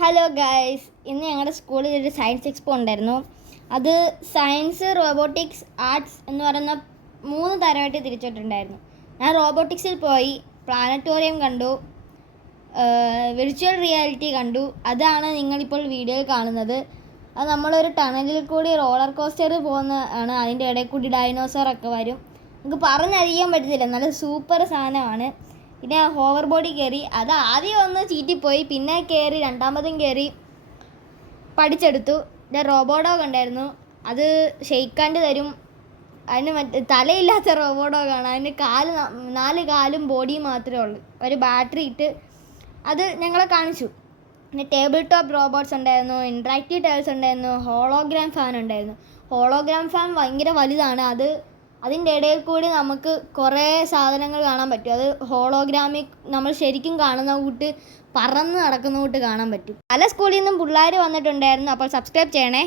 Hello guys, ഇന്ന് ഞങ്ങളുടെ സ്കൂളിൽ ഒരു സയൻസ് എക്സ്പോ ഉണ്ടായിരുന്നു. അത് സയൻസ്, റോബോട്ടിക്സ്, ആർട്സ് എന്ന് പറയുന്ന 3 തരമായിട്ട് തിരിച്ചിട്ടുണ്ടായിരുന്നു. ഞാൻ റോബോട്ടിക്സിൽ പോയി പ്ലാനറ്റോറിയം കണ്ടു, വിർച്വൽ റിയാലിറ്റി കണ്ടു. അതാണ് നിങ്ങളിപ്പോൾ വീഡിയോയിൽ കാണുന്നത്. അത് നമ്മളൊരു ടണലിൽ കൂടി റോളർ കോസ്റ്റർ പോകുന്നതാണ്. അതിൻ്റെ ഇടയിൽ കൂടി ഡൈനോസറൊക്കെ വരും. നമുക്ക് പറഞ്ഞറിയാൻ പറ്റത്തില്ല, നല്ല സൂപ്പർ സാധനമാണ്. പിന്നെ ഹോവർ ബോഡി കയറി, അത് ആദ്യം ഒന്ന് ചീറ്റിപ്പോയി, പിന്നെ കയറി, രണ്ടാമതും കയറി പഠിച്ചെടുത്തു. പിന്നെ റോബോഡോഗ് ഉണ്ടായിരുന്നു, അത് ഷെയ്ക്കാണ്ട് തരും. അതിന് തലയില്ലാത്ത റോബോഡോഗാണ്. അതിന് 4 കാലും ബോഡിയും മാത്രമേ ഉള്ളൂ. ഒരു ബാറ്ററി ഇട്ട് അത് ഞങ്ങളെ കാണിച്ചു. പിന്നെ ടേബിൾ ടോപ്പ് റോബോട്ട്സ് ഉണ്ടായിരുന്നു, ഇൻട്രാക്റ്റീവ് ടൈൽസ് ഉണ്ടായിരുന്നു, ഹോളോഗ്രാം ഫാൻ ഉണ്ടായിരുന്നു. ഹോളോഗ്രാം ഫാൻ ഭയങ്കര വലുതാണ്. അതിൻ്റെ ഇടയിൽ കൂടി നമുക്ക് കുറേ സാധനങ്ങൾ കാണാൻ പറ്റും. അത് ഹോളോഗ്രാമിക് നമ്മൾ ശരിക്കും കാണുന്ന കൂട്ട്, പറന്ന് നടക്കുന്ന കൂട്ട് കാണാൻ പറ്റും. പല സ്കൂളിൽ നിന്നും പിള്ളേർ വന്നിട്ടുണ്ടായിരുന്നു. അപ്പോൾ സബ്സ്ക്രൈബ് ചെയ്യണേ.